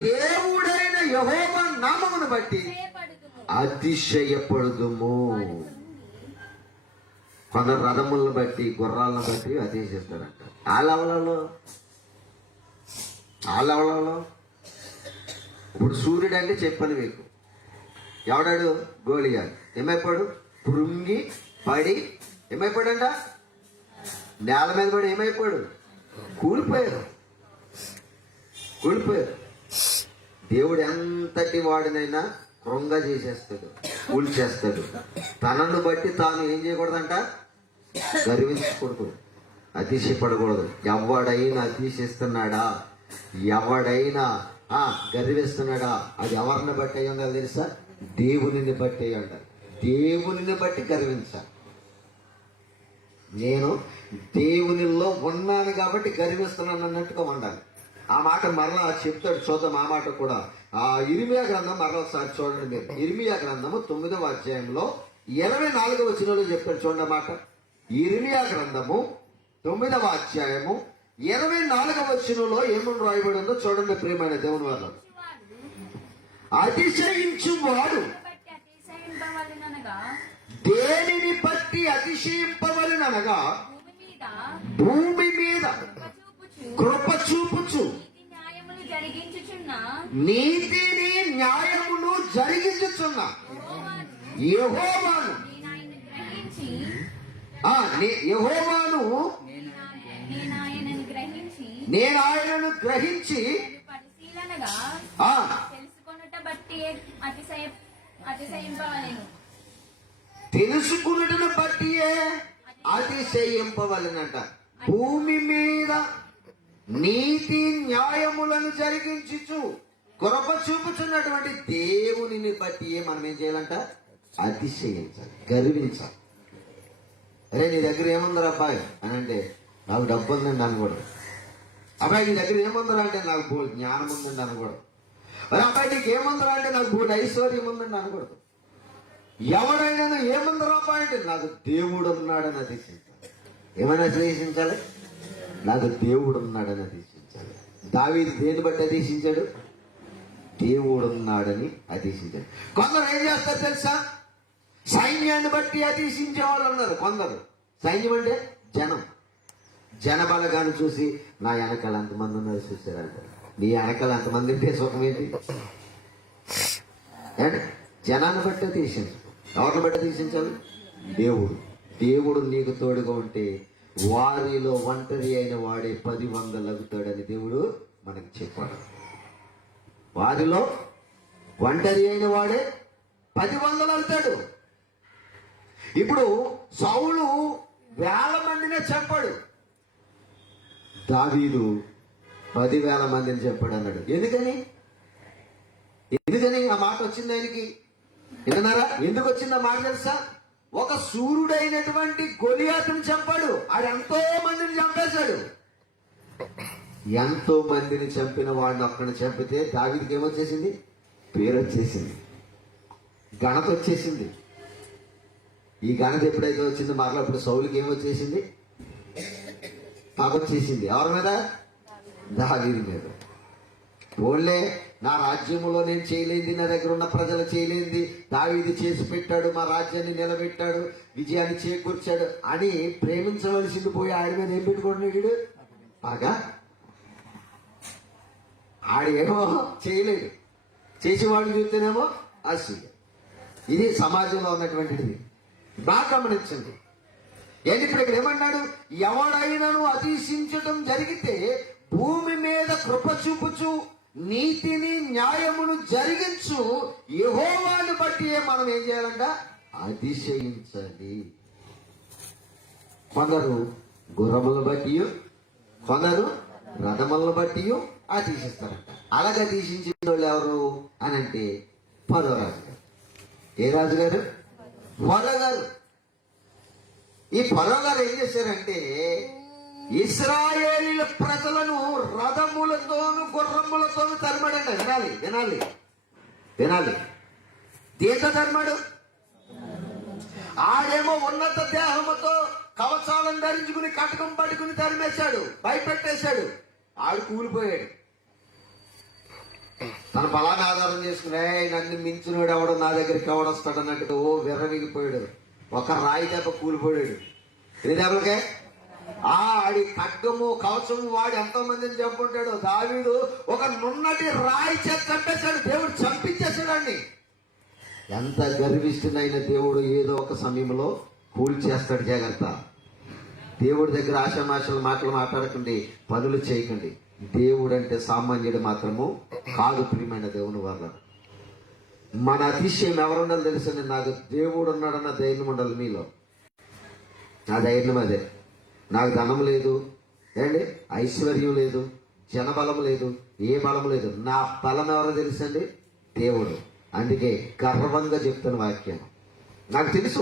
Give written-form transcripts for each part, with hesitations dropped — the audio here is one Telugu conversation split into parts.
దేవుడైన యెహోవా నామమును బట్టి అతిశయపడుదుము. కొందరు రథములను బట్టి గుర్రాలను బట్టి అతిశయిస్తారంట. ఆ లెవెల్లో ఇప్పుడు సూర్యుడు అంటే చెప్పను మీకు, ఎవడాడు? గోలియాతు ఏమైపోయాడు? కృంగి పడి ఏమైపోయాడంట? నేల మీద పడి ఏమైపోయాడు? కూలిపోయారు. దేవుడు ఎంతటి వాడినైనా కృంగ చేసేస్తాడు, కూల్చేస్తాడు. తనను బట్టి తాను ఏం చేయకూడదంట? గర్వించకూడదు, అతిశయపడకూడదు. ఎవడైనా అతిశిస్తున్నాడా, ఎవడైనా గర్విస్తున్నాడా, అది ఎవరిని బట్టి అయ్యి ఉండాలి తెలుసా? దేవునిని బట్టి అయ్యి ఉండాలి. దేవునిని బట్టి గర్వించాలి. నేను దేవునిలో ఉన్నాను కాబట్టి గర్విస్తున్నాను అన్నట్టుగా ఉండాలి. ఆ మాట మరలా చెప్తాడు, చూద్దాం. ఆ మాట కూడా ఇర్మియా గ్రంథం మరలా ఒకసారి చూడండి మీరు. ఇర్మియా గ్రంథము 9వ అధ్యాయంలో 24వ వచనంలో చెప్తాడు. చూడండి మాట. ఇర్మియా గ్రంథము 9వ అధ్యాయము 24వ వచనంలో ఏమని రాయబడి ఉందో చూడండి. ప్రియమైన దేవుని వారు, అతిశయించువాడు దేనిని బట్టి అతిశయింపవలెననగా భూమి మీద కృప చూపుచు నీతిని న్యాయమును జరిగించుచున్న యెహోవాను నేను ఆయనను గ్రహించి తెలుసుకున్నటను బట్టియే అతిశయింపవలెనంట. భూమి మీద నీతి న్యాయములను జరిగించుచు కృప చూపుచున్నటువంటి దేవునిని బట్టి మనం ఏం చేయాలంట? అతిశయించాలి, గర్వించాలి. అరే నీ దగ్గర ఏముందరా అబ్బాయి అని అంటే, నాకు డబ్బు ఉందండి అనకూడదు. అబ్బాయి నీ దగ్గర ఏముందరా అంటే, నాకు బోల్ జ్ఞానం ఉందండి అనకూడదు. అరే అబ్బాయి నీకు ఏముందరా అంటే, నాకు బోల్ ఐశ్వర్యం ఉందండి అనకూడదు. ఎవడైనా ఏముందరా అబ్బాయి అంటే, నాకు దేవుడు ఉన్నాడని అతిశయించాలి. ఏమైనా అతిశయించాలి? నాకు దేవుడు ఉన్నాడని అతిశయించాలి. దావీదు దేని బట్టి అతిశయించాడు? దేవుడు ఉన్నాడని అతిశయించాడు. కొందరు ఏం చేస్తారు తెలుసా? సైన్యాన్ని బట్టి అతిశయించే వాళ్ళు ఉన్నారు. కొందరు సైన్యం అంటే జనబలగాన్ని చూసి నా వెనకాల ఎంతమంది ఉన్నారు చూసారంటారు. నీ వెనకాల ఎంతమంది ఉంటే సుఖం ఏంటి? జనాన్ని బట్టి అతిశయించు. ఎవరిని బట్టి అతిశయించాలి? దేవుడు నీకు తోడుగా ఉంటే వారిలో ఒంటరి అయిన వాడే 10 వందలు అగుతాడని దేవుడు మనకి చెప్పాడు. వారిలో ఒంటరి అయిన వాడే 10 వందలు అవుతాడు. ఇప్పుడు సౌలు 1000 మందినే చెప్పాడు, దావీదు 10,000 మందిని చెప్పాడు అన్నాడు. ఎందుకని ఆ మాట వచ్చింది ఆయనకి? విన్నారా? ఎందుకు వచ్చింది ఆ మాట తెలుసా? ఒక సూర్యుడైనటువంటి గొలియాతుని చంపాడు. ఆడు ఎంతో మందిని చంపేశాడు. ఎంతో మందిని చంపిన వాడిని ఒక్కడిని చంపితే దావీదుకి ఏమొచ్చేసింది? పేరు వచ్చేసింది, ఘనత వచ్చేసింది. ఈ ఘనత ఎప్పుడైతే వచ్చిందో మరలా ఇప్పుడు సౌలుకి ఏమొచ్చేసింది? పగొచ్చేసింది. ఎవరి మీద? దావీదు మీద. ఓన్లే నా రాజ్యములో నేను చేయలేంది, నా దగ్గర ఉన్న ప్రజలు చేయలేంది దావీదు చేసి పెట్టాడు, మా రాజ్యాన్ని నిలబెట్టాడు, విజయాన్ని చేకూర్చాడు అని ప్రేమించవలసింది పోయి ఆయన మీద ఏం పెట్టుకుంటున్నాడు? బాగా ఆడేమో చేయలేడు, చేసేవాళ్ళు చూస్తేనేమో అసూయ. ఇది సమాజంలో ఉన్నటువంటిది. బాగా గమనించండి. ఏంటి ఇప్పుడు ఇక్కడ ఏమన్నాడు? ఎవడైనాను అతిశించడం జరిగితే భూమి మీద కృప చూపుచు నీతిని న్యాయమును జరిగించు యెహోవాను బట్టి మనం ఏం చేయాలంట? అతిశయించాలి. కొందరు గుర్రములను బట్టి, కొందరు రథములను బట్టి అతిశిస్తారంట. అలాగే అతిశించిన వాళ్ళు ఎవరు అని అంటే ఫరో రాజు గారు. ఏ రాజుగారు? ఫరో గారు. ఈ ఫరో గారు ఏం చేశారంటే, ఇశ్రాయేలీయుల ప్రజలను రథములతోను గుర్రములతోను తరిమాడండి. వినాలి. దేంతో తరిమాడు? ఆడేమో ఉన్నత దేహముతో కవచాలను ధరించుకుని కటకం పట్టుకుని తరిమేశాడు, భయపెట్టేశాడు. ఆడు కూలిపోయాడు. మన బలాన్ని ఆధారం చేసుకుని నన్ను మించినోడు ఎవడు నా దగ్గరికి ఎవడొస్తాడు అన్నట్టుగా ఓ విర్రవిగిపోయాడు. ఒక రాయి దెబ్బ కూలిపోయాడు. ఎన్ని దెబ్బలకే ఆడి ఖడ్గము కవచము వాడు ఎంతో మందిని చంపుంటాడు. దావీదు ఒక నున్నటి రాయి చేత చంపేశాడు. దేవుడు చంపించేశాడండి. ఎంత గర్విష్ఠునైన దేవుడు ఏదో ఒక సమయంలో కూల్చేస్తాడు. జాగ్రత్త. దేవుడి దగ్గర ఆశామాషల మాటలు మాట్లాడకండి, పనులు చేయకండి. దేవుడు అంటే సామాన్యుడు మాత్రము కాదు. ప్రియమైన దేవుని వల్ల మన అతిశయం ఎవరుండాలో తెలుసండి. నాకు దేవుడు ఉన్నాడన్న ధైర్యం ఉండాలి మీలో. నా ధైర్యం అదే. నాకు ధనం లేదు ఏండి, ఐశ్వర్యం లేదు, జనబలం లేదు, ఏ బలం లేదు. నా బలం ఎవరో తెలుసండి, దేవుడు. అందుకే గర్వంగా చెప్తాను వాక్యం. నాకు తెలుసు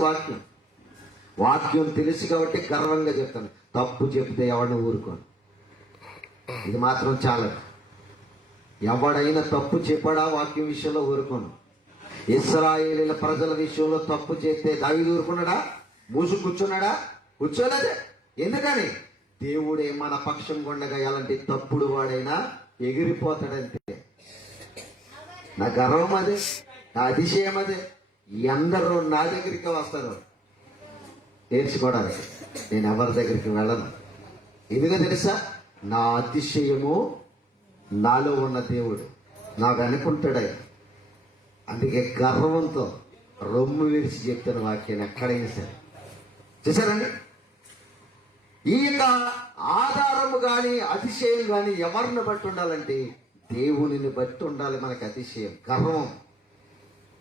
వాక్యం తెలుసు కాబట్టి గర్వంగా చెప్తాను. తప్పు చెప్తే ఎవరిని ఊరుకోను. ఇది మాత్రం చాలదు. ఎవడైనా తప్పు చెప్పాడా వాక్యం విషయంలో ఊరుకోను. ఇశ్రాయేలీల ప్రజల విషయంలో తప్పు చేస్తే దావీదు ఊరుకున్నాడా? మూసు కూర్చున్నాడా? కూర్చోలేదే. ఎందుకని? దేవుడే మన పక్షం గుండగా ఎలాంటి తప్పుడు వాడైనా ఎగిరిపోతాడంతే. నా గర్వం అదే, నా అతిశయం అదే. అందరూ నా దగ్గరికి వస్తారు నేర్చుకోవడానికి. నేను ఎవరి దగ్గరికి వెళ్ళను. ఎందుకో తెలుసా? నా అతిశయము నాలో ఉన్న దేవుడు నా వెనుకుంటాడు. అందుకే గర్వంతో రొమ్ము విరిచి చెప్తాను వాక్యాన్ని ఎక్కడైనా సరే. చూసారండి, ఈ యొక్క ఆధారము కానీ అతిశయం కానీ ఎవరిని బట్టి ఉండాలంటే దేవునిని బట్టి ఉండాలి. మనకు అతిశయం, గర్వం.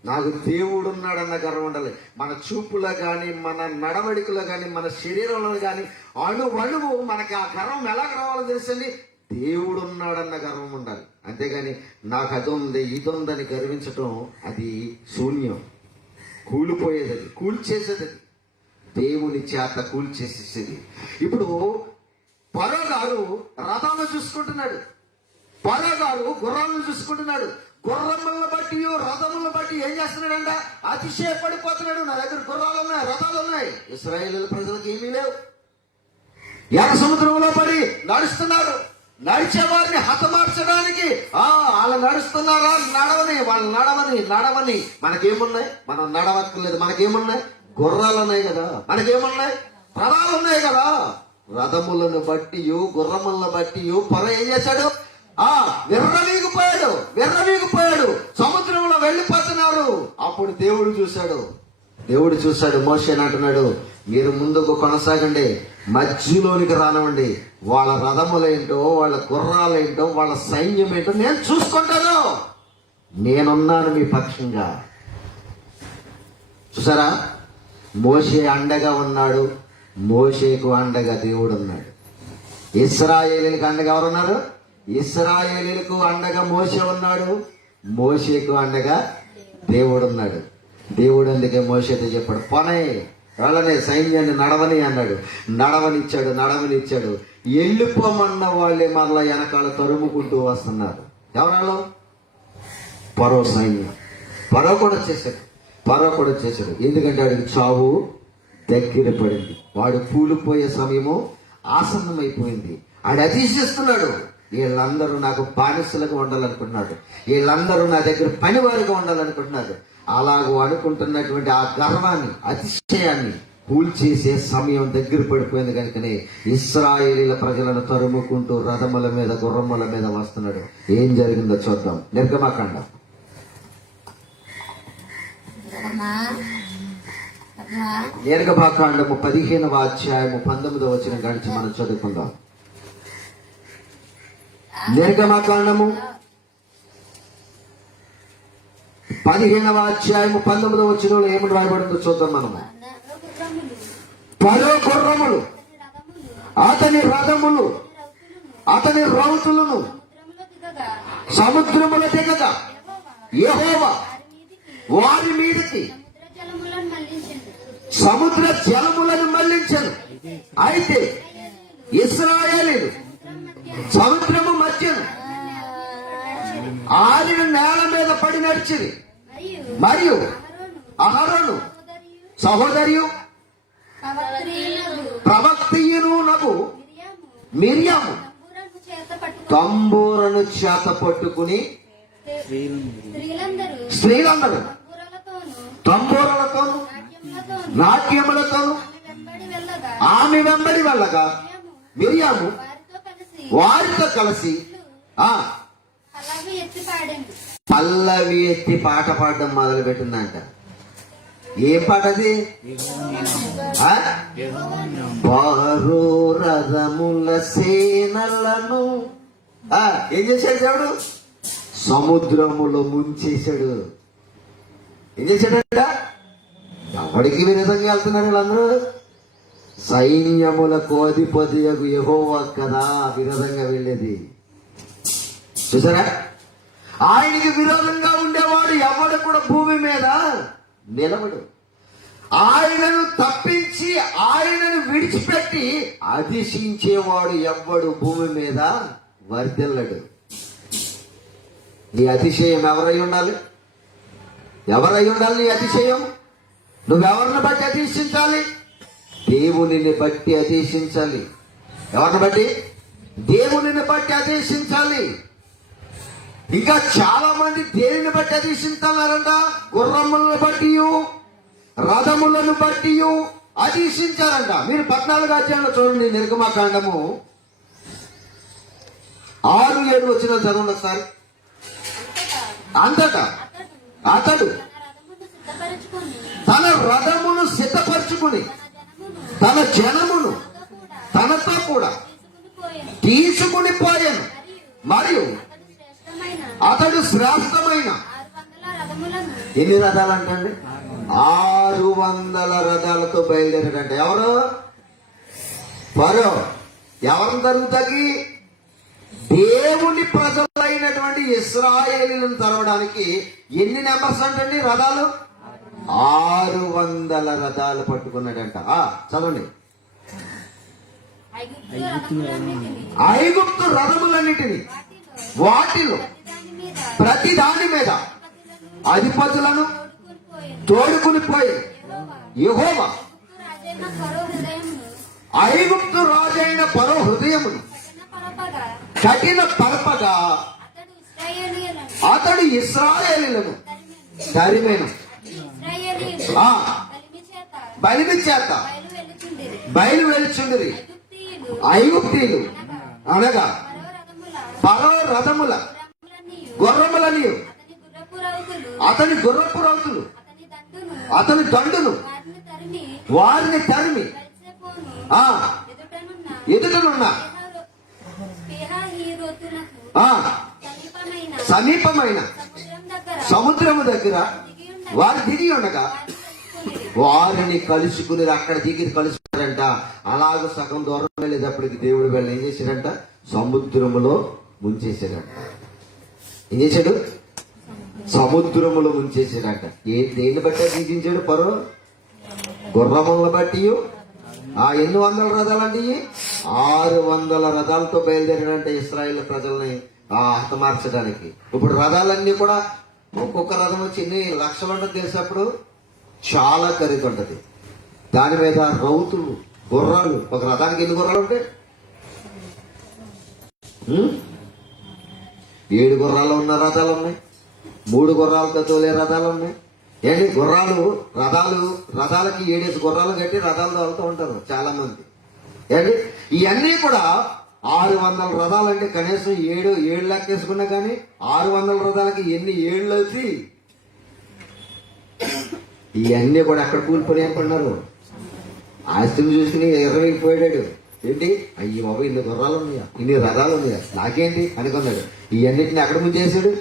నాకు దేవుడు ఉన్నాడన్న గర్వం ఉండాలి. మన చూపులో కానీ, మన నడవడికలో కానీ, మన శరీరంలో కానీ అణువణువు మనకి ఆ గర్వం ఎలా రావాలో తెలుసండి. దేవుడు ఉన్నాడన్న గర్వం ఉండాలి. అంతేగాని నాకు అది ఉంది ఇది ఉందని గర్వించటం అది శూన్యం. కూలిపోయేది, అది కూల్చేసేది, అది దేవుని చేత కూల్చేసేసేది. ఇప్పుడు ఫరో గారు రథాలను చూసుకుంటున్నాడు, ఫరో గారు గుర్రాలను చూసుకుంటున్నాడు. గుర్రములను బట్టి రథములను బట్టి ఏం చేస్తున్నాడంట? అతిశయపడిపోతున్నాడు. నా దగ్గర గుర్రాలు ఉన్నాయి, రథాలు ఉన్నాయి. ఇశ్రాయేలు ప్రజలకు ఏమీ లేవు. ఎర్ర సముద్రంలో పడి నడుస్తున్నారు. నడిచే వారిని హతమార్చడానికి వాళ్ళు నడుస్తున్నారా? నడవని మనకేమున్నాయి? మనం నడవక్కర్లేదు. మనకేమున్నాయి? గుర్రాలు ఉన్నాయి కదా. మనకేమున్నాయి? రథాలు ఉన్నాయి కదా. రథములను బట్టి గుర్రములను బట్టి ఫరో ఏం చేశాడు? విర్రవీగిపోయాడు. సముద్రంలో వెళ్ళిపోతున్నారు. అప్పుడు దేవుడు చూశాడు. మోషేని అంటున్నాడు, మీరు ముందుకు కొనసాగండి, మధ్యలోనికి రానివ్వండి. వాళ్ళ రథములేంటో, వాళ్ళ గుర్రాలేంటో, వాళ్ళ సైన్యం ఏంటో నేను చూసుకుంటాను. నేనున్నాను మీ పక్షంగా. చూసారా? మోషే అండగా ఉన్నాడు. మోషేకు అండగా దేవుడు ఉన్నాడు. ఇశ్రాయేలీలకు అండగా ఎవరున్నారు? ఇశ్రాయేలీలకు అండగా మోషే ఉన్నాడు. మోషేకు అండగా దేవుడు ఉన్నాడు. దేవుడు అందుకే మోషేతో చెప్పాడు, పోనే వాళ్ళనే సైన్యాన్ని నడవని అన్నాడు. నడవనిచ్చాడు. వెళ్ళిపోమన్న వాళ్ళే మరలా వెనకాల తరుముకుంటూ వస్తున్నారు. ఎవరాలో? ఫరో సైన్యం. ఫరో కూడా వచ్చేసాడు. ఎందుకంటే వాడికి చావు దగ్గర పడింది. వాడు కూలిపోయే సమయము ఆసన్నమైపోయింది. ఆడు అతిశిస్తున్నాడు. వీళ్ళందరూ నాకు బానిసలుగా ఉండాలనుకుంటున్నాడు. వీళ్ళందరూ నా దగ్గర పనివారుగా ఉండాలనుకుంటున్నాడు. అలాగూ అనుకుంటున్నటువంటి ఆ గర్వాన్ని, అతిశయాన్ని కూల్చేసే సమయం దగ్గర పడిపోయింది. కనుకనే ఇశ్రాయేలీల ప్రజలను తరుముకుంటూ రథముల మీద, గుర్రముల మీద వస్తున్నాడు. ఏం జరిగిందో చూద్దాం. నిర్గమకాండం 15వ అధ్యాయము 19వ వచనం గడిచి మనం చదువుకుందాం. నిర్గమకాండము 15వ అధ్యాయము 19వ వచనంలో ఏమిటి రాయబడిందో చూద్దాం మనము. ఫరో గుర్రములు, అతని రథములు, అతని రౌతులను సముద్రములో దిగగా యెహోవా వారి మీదకి సముద్ర జలములను మళ్లించను. అయితే ఇశ్రాయేలీయులు సముద్రము మధ్యను ఆరిన నేల మీద పడి నడిచింది. మరియు అహరోను సహోదరియు ప్రవక్తయునగు మిర్యాము తంబూరను చేత పట్టుకుని స్త్రీలందరూ తంబూరలతోను నాట్యములతోను ఆమె వెంబడి వెళ్ళగా మిరియాము వారితో కలిసి పల్లవి ఎత్తి పాట పాడడం మొదలు పెట్టిందంట. ఏం పాట అది? బారో రథముల సేనలను ఏం చేశాడు దేవుడు? సముద్రములో ముంచేశాడు. ఏం చేశాడంట? ఎవరికి విరోధంగా వెళ్తున్నారు వీళ్ళందరూ? సైన్యములకు అధిపతియగు యెహోవా కదా విరోధంగా వెళ్ళేది. చూసారా? ఆయనకి విరోధంగా ఉండేవాడు ఎవడు కూడా భూమి మీద నిలబడు. ఆయనను తప్పించి ఆయనను విడిచిపెట్టి అతిశించేవాడు ఎవ్వడు భూమి మీద వర్ధిల్లడు. నీ అతిశయం ఎవరై ఉండాలి? ఎవరై ఉండాలి నీ అతిశయం? నువ్వెవరిని బట్టి అతిశించాలి? దేవునిని బట్టి అతిశించాలి. ఎవరిని బట్టి? దేవునిని బట్టి అతిశించాలి. ఇంకా చాలా మంది దేనిని బట్టి అతిశించారంట? గుర్రములను బట్టి రథములను బట్టి అతిశించారంట. మీరు 14వ అధ్యాయంలో చూడండి, నిర్గమకాండము 6-7 వచ్చిన చదవండి ఒకసారి. అంతటా అతడు తన రథమును సిద్ధపరచుకుని తన జనమును తనతో కూడా తీసుకుని పోయాను. మరియు అతడు శ్రేష్టమైన ఎన్ని రథాలు అంటండి? 600 రథాలతో బయలుదేరాడంట. ఎవరు? ఫరో. ఎవరిని తరుగుతాకి? దేవుని ప్రజలైనటువంటి ఇశ్రాయేలీలను తరవడానికి ఎన్ని నెంబర్స్ అంటండి రథాలు? 600 రథాలు పట్టుకున్నాడంట. చదవండి. ఐగుప్తు రథములన్నిటిని వాటిలో ప్రతి దాని మీద అధిపతులను తోడుకుని పోయి యెహోవా ఐగుప్తు రాజైన ఫరో హృదయమును కఠిన పరపగా అతడు ఇశ్రాయేలీయులను తరిమేను. బలిమి చేత బయలు వెలుచుండిరి. ఐగుప్తీయులు అనగా ఫరో రథముల గుర్రములని అతని గుర్రపు రౌతులు అతని దండును వారిని తరిమి ఎదుటనున్న సమీపమైన సముద్రము దగ్గర వారు దిగి ఉండగా వారిని కలుసుకుని అక్కడ దిగి కలుసుకున్నారంట. అలాగ సగం దూరం వెళ్ళేటప్పటికి దేవుడు వీళ్ళని ఏం చేశాడంట? సముద్రములో ముంచేశాడంట. ఏం చేశాడు? సముద్రములో ముంచేసాడంట. దేన్ని బట్టి దిగించాడు ఫరో? గుర్రములను బట్టి. ఎన్ని వందల రథాలండి? 600 రథాలతో బయలుదేరాడంటే ఇశ్రాయేల్ ప్రజల్ని హతమార్చడానికి. ఇప్పుడు రథాలన్నీ కూడా ఒక్కొక్క రథం వచ్చి ఎన్ని లక్షలు ఉంటుంది తెలిసినప్పుడు చాలా ఖరీదు ఉంటుంది. దాని మీద రౌతులు గుర్రాలు. ఒక రథానికి ఎన్ని గుర్రాలు ఉంటాయి? 7 గుర్రాలు ఉన్న రథాలు ఉన్నాయి, 3 గుర్రాలతో తోలే రథాలు ఉన్నాయి. ఏంటి రథాలకి 7 గుర్రాలు కట్టి రథాలు తోలుతూ ఉంటారు చాలా మంది. ఏంటి ఇవన్నీ కూడా 600 రథాలు అంటే కనీసం 7 లెక్కేసుకున్నా కానీ 600 రథాలకి ఎన్ని ఏళ్ళు వచ్చి ఇవన్నీ కూడా ఎక్కడ కూలిపోయి అనుకున్నారు? ఆస్తిని చూసుకుని 20కి పోయాడు. ఏంటి అయ్యి బాబు ఇన్ని గుర్రాలు ఉన్నాయా, ఇన్ని రథాలు ఉన్నాయా, నాకేంటి అనుకున్నాడు. ఇవన్నిటిని ఎక్కడ ముంచేసాడు?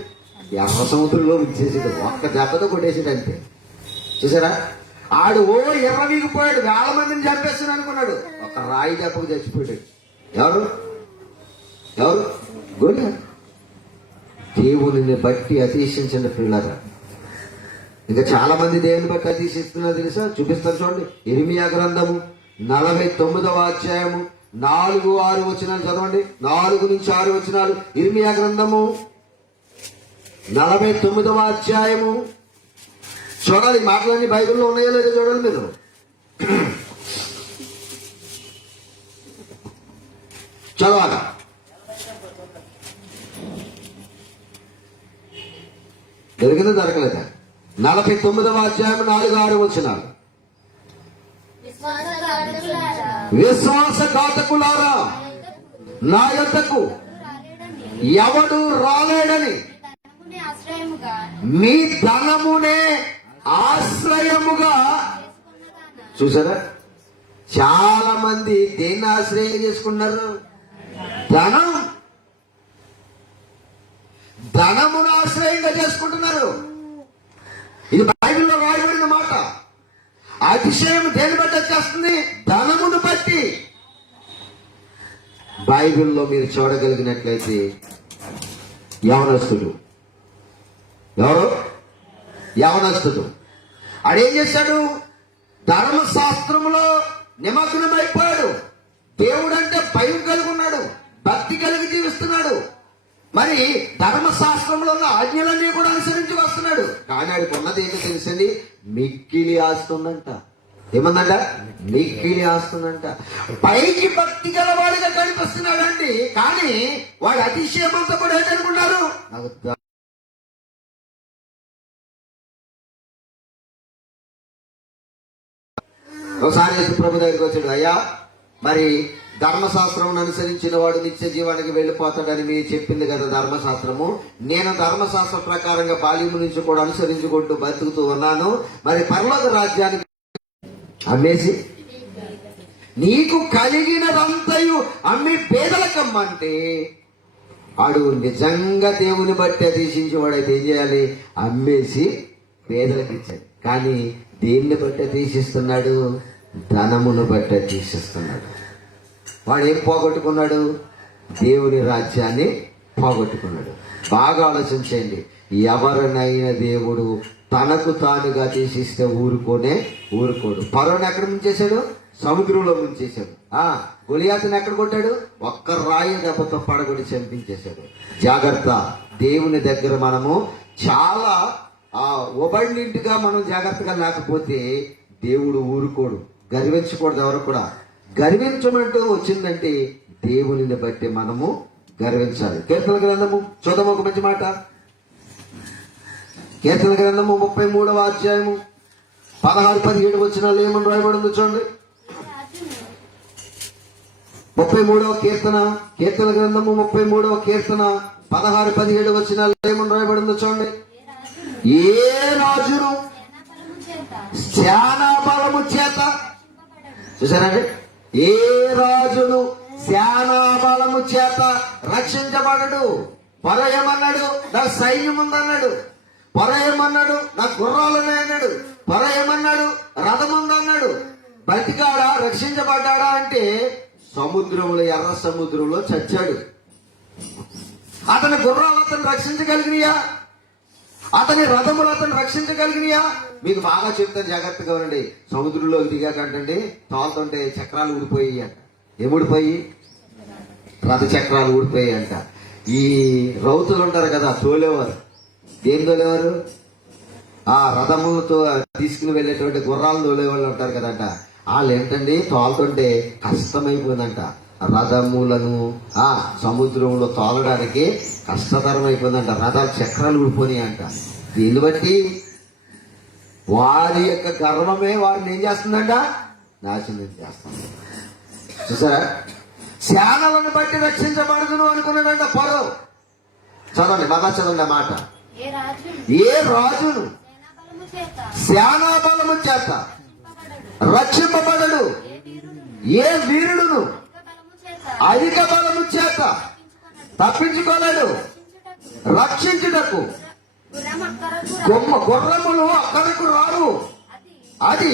ఎర్ర సముద్రంలో ముంచేసాడు. ఒక్క దెబ్బతో కొట్టేసాడు అంతే. చూసారా? ఆడు 20కి పోయాడు, 1000 మందిని చంపేస్తాడు అనుకున్నాడు. ఒక రాయి దెబ్బకు చచ్చిపోయాడు. ఎవరు గొలియాతు. దేవుని బట్టి అతిశించిన పిల్లరా. ఇంకా చాలా మంది దేవుని బట్టి అతిశిస్తున్నారు తెలుసా? చూపిస్తాను చూడండి. ఇర్మియా గ్రంథము 49వ అధ్యాయము 4-6 వచనాలు చదవండి. 4 నుంచి 6 వచనాలు. ఇర్మియా గ్రంథము 49వ అధ్యాయము చూడాలి. మాటలన్నీ బైబిల్లో ఉన్నాయో లేదో చూడాలి మీరు. చదవాలి. దొరికిందా దొరకలేదా? 49వ అధ్యాయం 4-6 వచనాలు. విశ్వాసఘాతకులారా, నా యొద్దకు ఎవడు రాలేడని మీ ధనమునే ఆశ్రయముగా. చూసారా, చాలా మంది దేన్ని ఆశ్రయం చేసుకున్నారు? ధనమును ఆశ్రయంగా చేసుకుంటున్నారు. ఇది బైబిల్లో రాయబడిన మాట. అతిశయం దేని బట్టి వచ్చేస్తుంది? ధనమును బట్టి. బైబిల్లో మీరు చూడగలిగినట్లయితే యవనస్తుడు, ఎవరు? యవనస్తుడు. ఆడేం చేశాడు? ధర్మశాస్త్రంలో నిమగ్నమైపోయాడు. దేవుడు అంటే భయం కలిగి ఉన్నాడు, భక్తి కలిగి జీవిస్తున్నాడు. మరి ధర్మశాస్త్రంలో ఉన్న ఆజ్ఞలన్నీ కూడా అనుసరించి వస్తున్నాడు. కానీ ఆడికి ఉన్నది ఏంటో తెలిసింది? మిక్కిలి ఆస్తుందంట. ఏమందంట? మిక్కిలి ఆస్తుందంట. పైకి భక్తి గలవాడిగా కనిపిస్తున్నాడు అండి, కానీ వాడు అతిశయమంతా కూడా ఏంటనుకున్నారు? నాకు ఒకసారి యేసు ప్రభు దగ్గరికి వచ్చాడు. అయ్యా, మరి ధర్మశాస్త్రం అనుసరించిన వాడు నిత్య జీవానికి వెళ్ళిపోతాడని మీరు చెప్పింది కదా ధర్మశాస్త్రము. నేను ధర్మశాస్త్ర ప్రకారంగా బాల్యము నుంచి కూడా అనుసరించుకుంటూ బతుకుతూ ఉన్నాను. మరి పరలోక రాజ్యానికి అమ్మేసి నీకు కలిగినదంతయు అమ్మి పేదలకమ్మంటే వాడు నిజంగా దేవుని బట్టి అతీశించేవాడైతే ఏం చేయాలి? అమ్మేసి పేదలకు ఇచ్చాడు. కానీ దేన్ని బట్టి అతీశిస్తున్నాడు? ధనమును బట్టి అతీశిస్తున్నాడు. వాడు ఏం పోగొట్టుకున్నాడు? దేవుని రాజ్యాన్ని పోగొట్టుకున్నాడు. బాగా ఆలోచించండి. ఎవరినైనా దేవుడు తనకు తానుగా తీసిస్తే ఊరుకోడు. ఫరోని ఎక్కడ ముంచేశాడు? సముద్రంలో ముంచేశాడు. గొలియాతుని ఎక్కడ కొట్టాడు? ఒక్క రాయి దెబ్బతో పడగొట్టి చంపించేశాడు. జాగ్రత్త. దేవుని దగ్గర మనము చాలా ఒబడినింటిగా మనం జాగ్రత్తగా లేకపోతే దేవుడు ఊరుకోడు. గర్వించకూడదు. ఎవరు కూడా గర్వించమంటూ వచ్చిందంటే దేవునిని బట్టి మనము గర్వించాలి. కీర్తన గ్రంథము చూద్దాం, ఒక మంచి మాట. కీర్తన గ్రంథము 33వ అధ్యాయము 16-17 వచనాలు ఏమని రాయబడిందో చూడండి. 33వ కీర్తన, కీర్తన గ్రంథము 33వ కీర్తన 16-17 వచనాలు ఏమని రాయబడిందో చూడండి. ఏ రాజును సేనా బలము చేత, చూసారండి, ఏ రాజును సేనా బలము చేత రక్షించబడడు. పరో ఏమన్నాడు? నా సైన్యం ఉందన్నాడు. పరో ఏమన్నాడు? నా గుర్రాలున్నాయన్నాడు. పరో ఏమన్నాడు? రథం ఉందన్నాడు. బతికాడా? రక్షించబడ్డాడా అంటే సముద్రంలో, ఎర్ర సముద్రంలో చచ్చాడు. అతని గుర్రాలు అతను రక్షించగలిగినయా? అతని రథములు అతను రక్షించగలిగినయా? మీకు బాగా చెప్తాను, జాగ్రత్తగా ఉండండి. సముద్రంలోకి దిగాకంటండి తోలుతుంటే చక్రాలు ఊడిపోయి అంట. ఏముడిపోయి? రథ చక్రాలు ఊడిపోయి అంట. ఈ రౌతులు ఉంటారు కదా, తోలేవారు. ఏం తోలేవారు? ఆ రథములతో తీసుకుని వెళ్ళేటువంటి గుర్రాలు తోలేవాళ్ళు ఉంటారు కదంట. వాళ్ళు ఏంటండి తోలుతుంటే కష్టమైపోయిందంట. రథములను సముద్రంలో తోలడానికి కష్టతరం అయిపోయిందంట. రథాలు చక్రాలు ఊడిపోయి అంట. దీన్ని బట్టి వారి యొక్క గర్వమే వారిని ఏం చేస్తుందంట? నాశనం చేస్తుంది. చూసారా? సేనలను బట్టి రక్షించబడదును అనుకున్నాడంట పరో. చదవండి, బాగా చదవండి ఆ మాట. ఏ రాజును సేనా బలము చేత రక్షింపబడడు, ఏ వీరుడును అధిక బలము చేత తప్పించుకోలేడు. రక్షించుటకు గుర్రములు అక్కడకు రావు. అది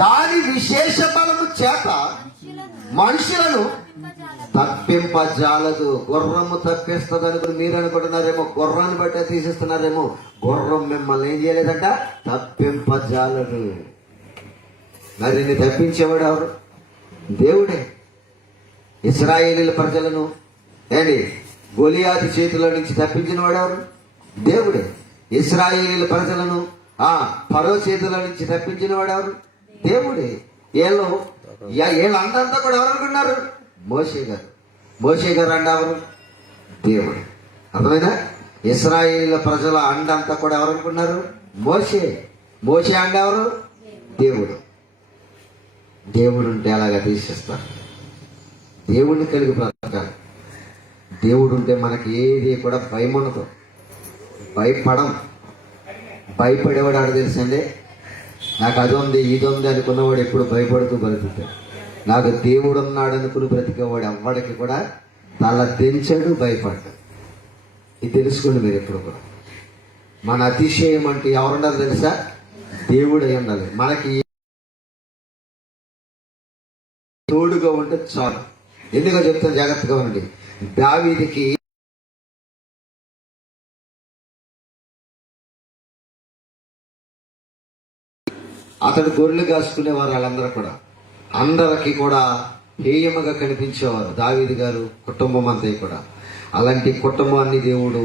దాని విశేష బలము చేత మనుషులను తప్పింపజాలదు. గుర్రము తప్పిస్తుంది అనుకుని మీరు అనుకుంటున్నారేమో, గుర్రాన్ని బట్టి తీసిస్తున్నారేమో. గుర్రం మిమ్మల్ని ఏం చేయలేదంట? తప్పింపజాలదు. మరి నీ తప్పించేవాడు ఎవరు? దేవుడే. ఇశ్రాయేలీల ప్రజలను గొలియాతు చేతిలో నుంచి తప్పించిన వాడెవరు? దేవుడే. ఇశ్రాయేలీల ప్రజలను ఫరో చేతిలో నుంచి తప్పించిన వాడెవరు? దేవుడే. వీళ్ళంతా కూడా ఎవరు అనుకున్నారు? మోషే గారు. మోషే గారు అంటే ఎవరు? దేవుడు. అర్థమైనా? ఇశ్రాయేలు ప్రజల అండ అంతా కూడా ఎవరు అనుకున్నారు? మోషే. మోషే అండ ఎవరు? దేవుడు. దేవుడు ఉంటే అలాగా తీసేస్తారు. దేవుడిని కలిగి బ్రతకాలి. దేవుడు ఉంటే మనకి ఏది కూడా భయం ఉండదు, భయపడం. భయపడేవాడు ఆడ తెలుసండి, నాకు అది ఉంది ఇది ఉంది అనుకున్నవాడు ఎప్పుడు భయపడుతూ బ్రతుకుతాడు. నాకు దేవుడు ఉన్నాడు అనుకుని బ్రతికేవాడు ఎవ్వడికి కూడా తల తెంచాడు, భయపడ్డాడు. ఇది తెలుసుకోండి మీరు ఎప్పుడు కూడా. మన అతిశయం అంటే ఎవరుండాలి తెలుసా? దేవుడు అయి ఉండాలి. మనకి తోడుగా ఉంటే చాలు. ఎందుకో చెప్తాను, జాగ్రత్తగా ఉండండి. దావీదుకి అతడు గొర్రెలు కాసుకునే వారు వాళ్ళందరూ కూడా అందరికి కూడా హేయముగా కనిపించేవారు. దావీదు గారు కుటుంబం అంతా కూడా. అలాంటి కుటుంబాన్ని దేవుడు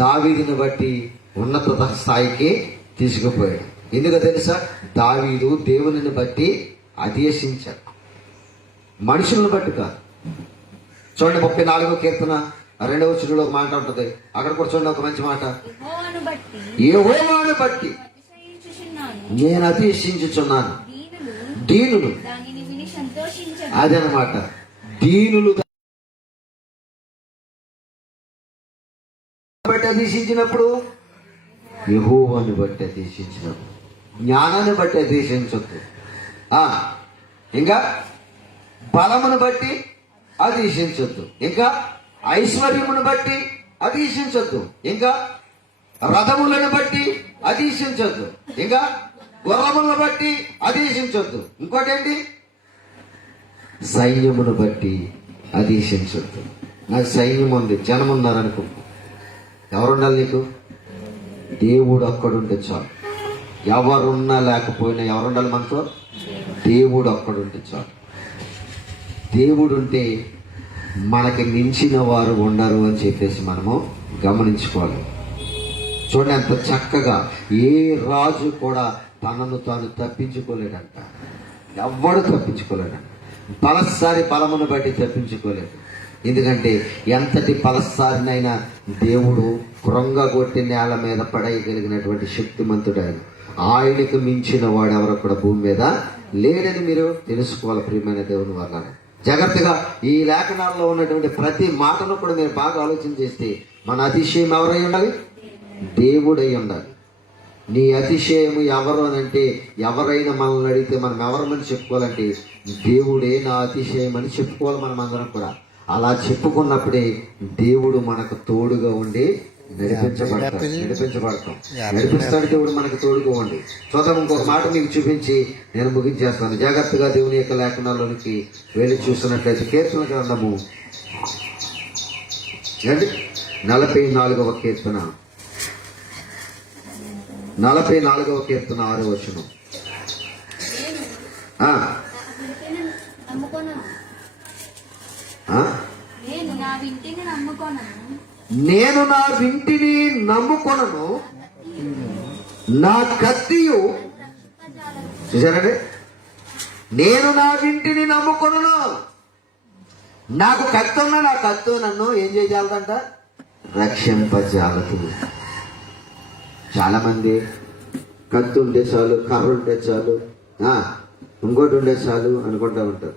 దావీదుని బట్టి ఉన్నత స్థాయికి తీసుకుపోయాడు. ఎందుకో తెలుసా? దావీదు దేవుని బట్టి అతిశయించాడు, మనుషులను బట్టి కాదు. చూడండి 34వ కీర్తన 2వ వచనంలో ఒక మాట ఉంటుంది. అక్కడ కూడా చూడండి ఒక మంచి మాట. యెహోవాను బట్టి నేను అతిశయించుచున్నాను, దీనులు. అదనమాట, దీనులు బట్టి అతిశయించినప్పుడు, యెహోవాను బట్టి అతిశయించినప్పుడు, జ్ఞానాన్ని బట్టి అతిశయించొద్దు. ఇంకా బలమును బట్టి అతిశయించొద్దు, ఇంకా ఐశ్వర్యమును బట్టి అతిశయించొద్దు, ఇంకా రథములను బట్టి అతిశయించొద్దు, ఇంకా గుర్రములను బట్టి అతిశయించొద్దు, ఇంకోటి ఏంటి? సైన్యమును బట్టి అతిశయించొద్దు. నాకు సైన్యం ఉంది, జనం ఉన్నారనుకో, ఎవరుండాలి నీకు? దేవుడు ఒక్కడుంటే చాలు. ఎవరున్నా లేకపోయినా ఎవరుండాలి మనతో? దేవుడు ఒక్కడుంటే చాలు. దేవుడు ఉంటే మనకి మించిన వారు ఉండరు అని చెప్పేసి మనము గమనించుకోవాలి. చూడండి ఎంత చక్కగా, ఏ రాజు కూడా తనను తాను తప్పించుకోలేడంట. ఎవ్వడు తప్పించుకోలేడంట. బలసారి బలమును బట్టి తప్పించుకోలేదు. ఎందుకంటే ఎంతటి బలసారినైనా దేవుడు కృంగగొట్టి నేల మీద పడేయగలిగినటువంటి శక్తిమంతుడు ఆయన. ఆయనకు మించిన వాడు ఎవరు కూడా భూమి మీద లేడని మీరు తెలుసుకోవాలి. ప్రియమైన దేవుని వల్ల జాగ్రత్తగా ఈ లేఖనాల్లో ఉన్నటువంటి ప్రతి మాటను కూడా మీరు బాగా ఆలోచన చేస్తే మన అతిశయం ఎవరై ఉండాలి? దేవుడై ఉండాలి. నీ అతిశయము ఎవరు అని అంటే, ఎవరైనా మనల్ని అడిగితే మనం ఎవరమని చెప్పుకోవాలంటే దేవుడే నా అతిశయం అని చెప్పుకోవాలి. మనం అందరం కూడా అలా చెప్పుకున్నప్పుడే దేవుడు మనకు తోడుగా ఉండి నడిపిస్తాడు. దేవుడు మనకు తోడుగా ఉండి. చూద్దాం, ఇంకొక మాట మీకు చూపించి నేను ముగించేస్తాను. జాగ్రత్తగా దేవుని యొక్క లేఖనాల్లోనికి వెళ్ళి చూస్తున్నట్లయితే కీర్తన గ్రంథము 44వ కీర్తన 44వ కీర్తన 6వ వచనం. నేను నా వింటిని నమ్ముకొనను, నా కత్తియు. చూసారండి, నేను నా వింటిని నమ్ముకొనను. నాకు కత్తి ఉన్నా నా కత్తి నన్ను ఏం చేయగలదంట? రక్షింపజాలదు. చాలా మంది కత్తి ఉంటే చాలు, కర్ర ఉంటే చాలు, ఇంకోటి ఉంటే చాలు అనుకుంటా ఉంటారు.